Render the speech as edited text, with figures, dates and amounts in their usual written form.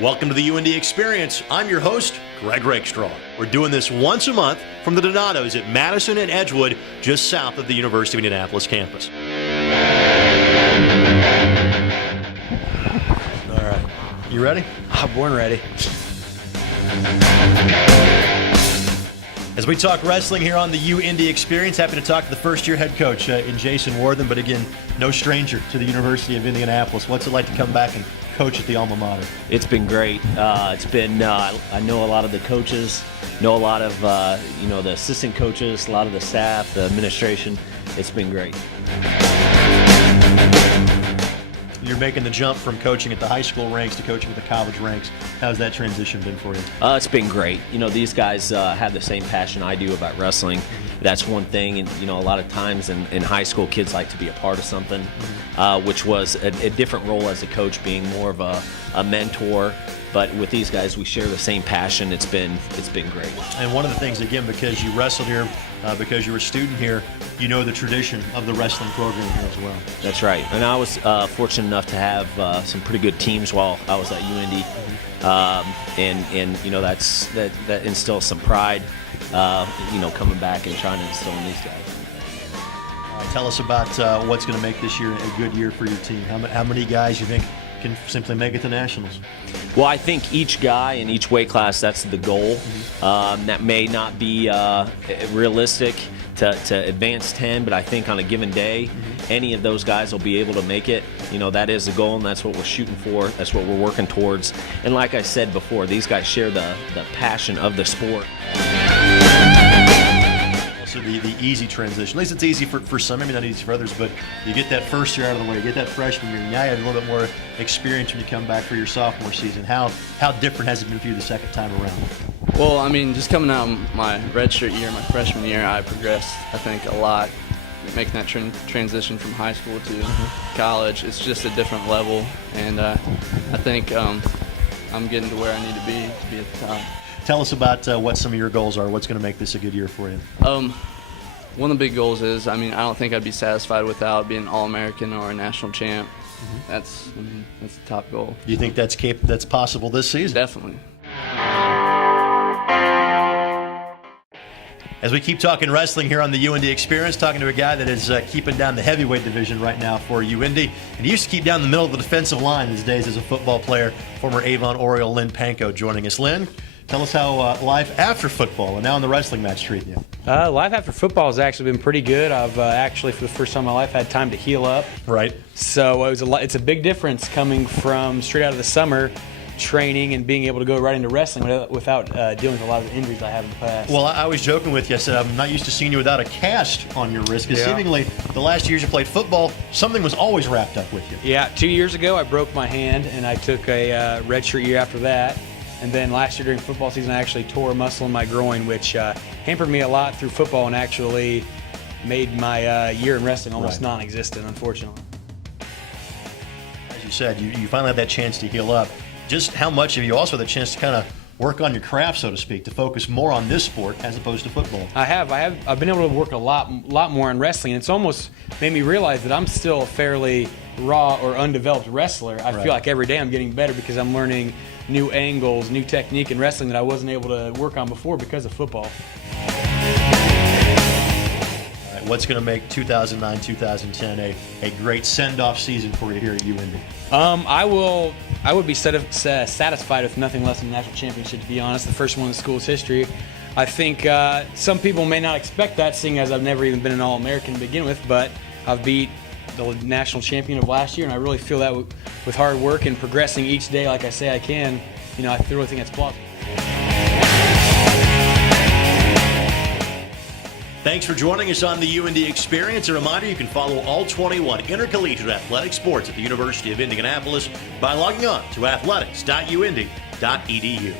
Welcome to the UIndy Experience. I'm your host, Greg Rakestraw. We're doing this once a month from the Donatos at Madison and Edgewood, just south of the University of Indianapolis campus. All right, you ready? I'm born ready. As we talk wrestling here on the UIndy Experience, happy to talk to the first-year head coach in Jason Worthen, but again, no stranger to the University of Indianapolis. What's it like to come back and coach at the alma mater? It's been great. It's been I know a lot of the coaches, know a lot of the assistant coaches, a lot of the staff, the administration. It's been great. You're making the jump from coaching at the high school ranks to coaching at the college ranks. How's that transition been for you? It's been great. You know, these guys have the same passion I do about wrestling. That's one thing, and a lot of times in high school, kids like to be a part of something, which was a different role as a coach, being more of a mentor. But with these guys, we share the same passion. It's been great. And one of the things, again, because you wrestled here, because you were a student here, you know the tradition of the wrestling program here as well. That's right. And I was fortunate enough to have some pretty good teams while I was at UIndy, and that instills some pride, coming back and trying to instill in these guys. Tell us about what's going to make this year a good year for your team. How many guys you think can simply make it to nationals? Well, I think each guy in each weight class, that's the goal. That may not be realistic to advance 10, but I think on a given day, any of those guys will be able to make it. That is the goal, and that's what we're shooting for. That's what we're working towards. And like I said before, these guys share the passion of the sport. So the easy transition, at least it's easy for some, maybe not easy for others, but you get that first year out of the way, you get that freshman year, now you have a little bit more experience when you come back for your sophomore season. How different has it been for you the second time around? Well, I mean, just coming out of my redshirt year, my freshman year, I progressed, I think, a lot. Making that transition from high school to college, it's just a different level, and I think I'm getting to where I need to be at the top. Tell us about what some of your goals are. What's going to make this a good year for you? One of the big goals is, I don't think I'd be satisfied without being an All-American or a national champ. That's the top goal. You think that's possible this season? Definitely. As we keep talking wrestling here on the UIndy Experience, talking to a guy that is keeping down the heavyweight division right now for UIndy, and he used to keep down the middle of the defensive line these days as a football player. Former Avon Oriole Lynn Panko joining us. Lynn, tell us how life after football and now in the wrestling match treating you. Life after football has actually been pretty good. I've actually, for the first time in my life, had time to heal up. Right. So it's a big difference coming from straight out of the summer training and being able to go right into wrestling without dealing with a lot of the injuries I have in the past. Well, I was joking with you. I said I'm not used to seeing you without a cast on your wrist, because seemingly the last years you played football, something was always wrapped up with you. Yeah, 2 years ago I broke my hand, and I took a redshirt year after that. And then last year during football season, I actually tore a muscle in my groin, which hampered me a lot through football and actually made my year in wrestling almost non-existent, unfortunately. As you said, you finally had that chance to heal up. Just how much have you also had the chance to kind of work on your craft, so to speak, to focus more on this sport as opposed to football? I've been able to work a lot more on wrestling. It's almost made me realize that I'm still a fairly raw or undeveloped wrestler. I feel like every day I'm getting better because I'm learning new angles, new technique in wrestling that I wasn't able to work on before because of football. What's going to make 2009-2010 a great send-off season for you here at UIndy? I would be satisfied with nothing less than a national championship, to be honest, the first one in the school's history. I think some people may not expect that, seeing as I've never even been an All-American to begin with, but I've beat the national champion of last year, and I really feel that with hard work and progressing each day like I say I can, I really think that's plausible. Thanks for joining us on the UIndy Experience. A reminder, you can follow all 21 intercollegiate athletic sports at the University of Indianapolis by logging on to athletics.uindy.edu.